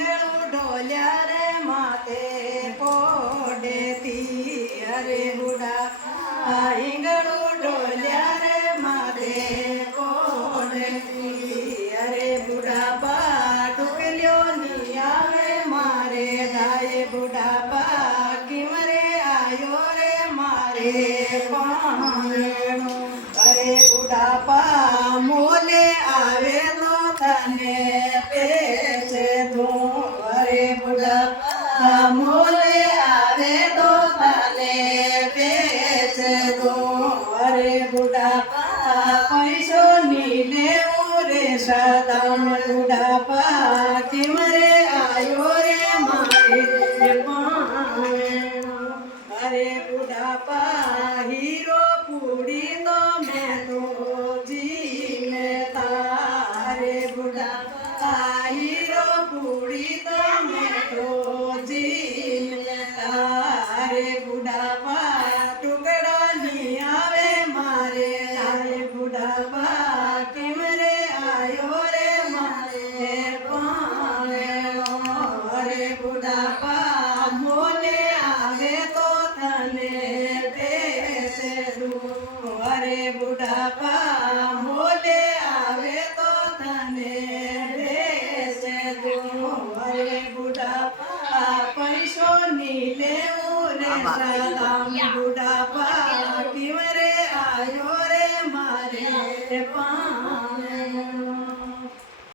હિંગળું ઢોલ્યા રે માતે પોડેથી અરે બુઢા હિંગળું ઢોલ્યા રે માતે પોડેથી અરે બુઢાપા ટુકલ્યો ની આવે મારે ગાય બુઢાપા કિમરે આયો રે મારે પાણો અરે બુઢાપા મોલે આવે તો તને પેચે દો અરે બુઢાપા મોલે આવે તો તને પેચે દો અરે બુઢાપા પૈસો ની લેવું રે સદમ બુઢાપા કિમરે આયો રે મારે પાણો અરે બુઢાપા હીરો પૂડી તો મેં તો જીને તારે બુઢાપા હીરો પૂડી તો મેં તો જીને તારે બુઢાપા ટુકડા ની આવે મારે અરે બુઢાપા કિમરે આયો રે મારે પાણો અરે બુઢાપા મોલે આવે તો તને પેસે દઉં અરે બુઢાપા મોલે આવે તો તને પેસે દઉં અરે બુઢાપા પૈસો ની લેવું રે સદામ બુઢાપા કિમરે આયો રે મારે